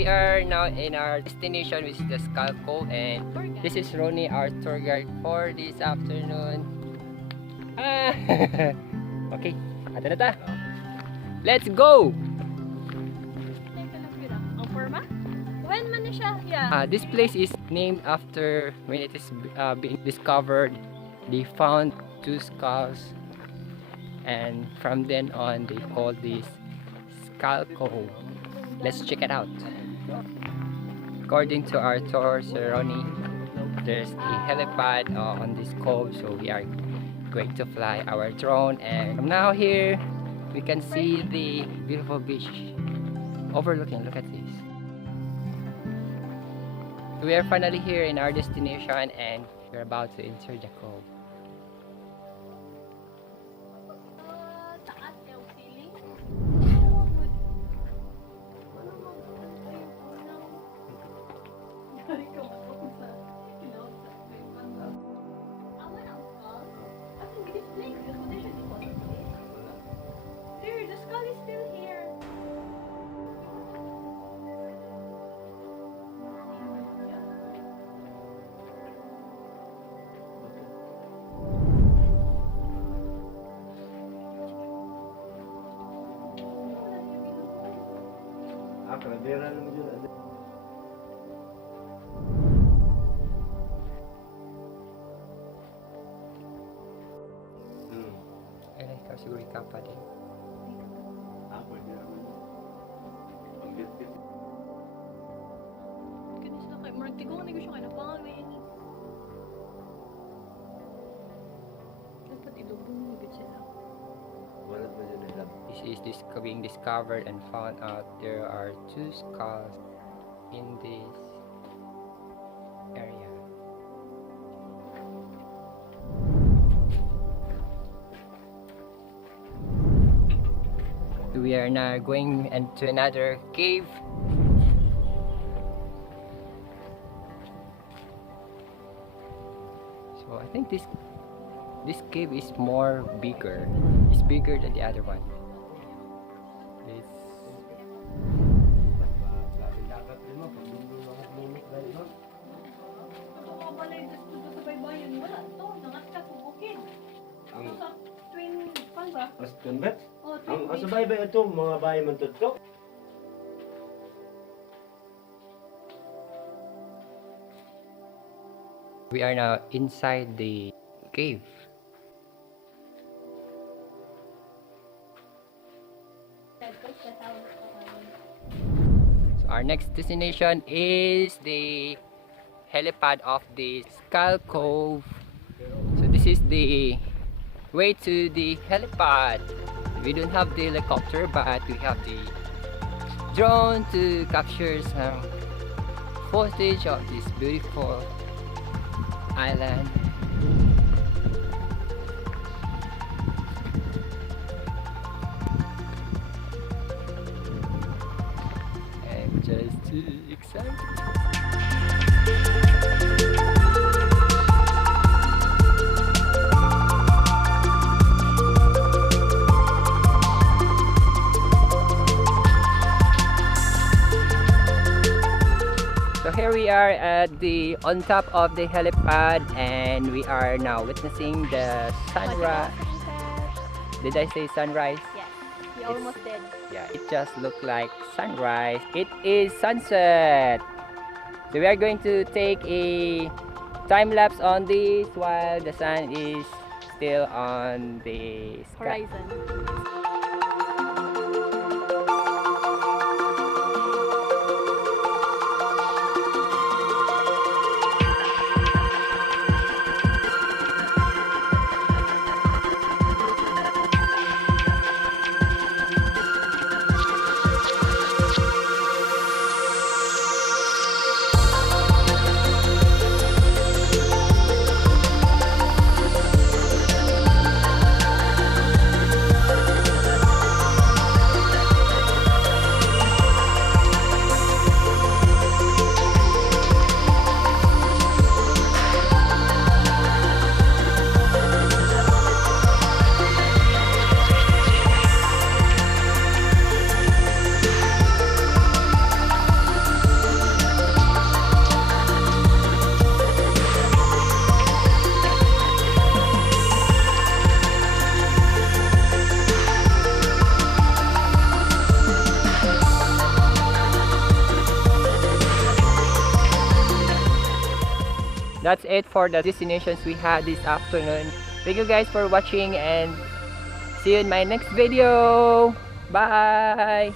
we are now in our destination, which is the Skull Cove, and this is Ronnie, our tour guide for this afternoon. Okay, ato na ta. Let's go! When man na siya? Yeah. This place is named after when it is being discovered. They found 2 skulls, and from then on they called this Skull Cove. Let's check it out. According to our tour, Sir Ronnie, there's a helipad on this cove, so we are going to fly our drone, and from now here we can see the beautiful beach overlooking. Look at this. We are finally here in our destination, and we're about to enter the cove. Ikaw siguro ikaw pa din. Kanis na kayo. Marag tigong na siya kayo. Napangawin ini. Dapat ilubong mo gud sila. This is being discovered and found out there are 2 skulls in this area. We are now going into another cave. So I think this cave is more bigger. It's bigger than the other one. Ang asabay ba ito mga bahay man tudto? We are now inside the cave. So our next destination is the helipad of the Skull Cove. So this is the way to the helipad. We don't have the helicopter, but we have the drone to capture some footage of this beautiful island. I'm just too excited. So here we are at on top of the helipad, and we are now witnessing the sunrise. Did I say sunrise? Yes. You almost did. Yeah, it just looked like sunrise. It is sunset. So we are going to take a time lapse on this while the sun is still on the sky. Horizon. that's it for the destinations we had this afternoon. Thank you guys for watching and see you in my next video. Bye!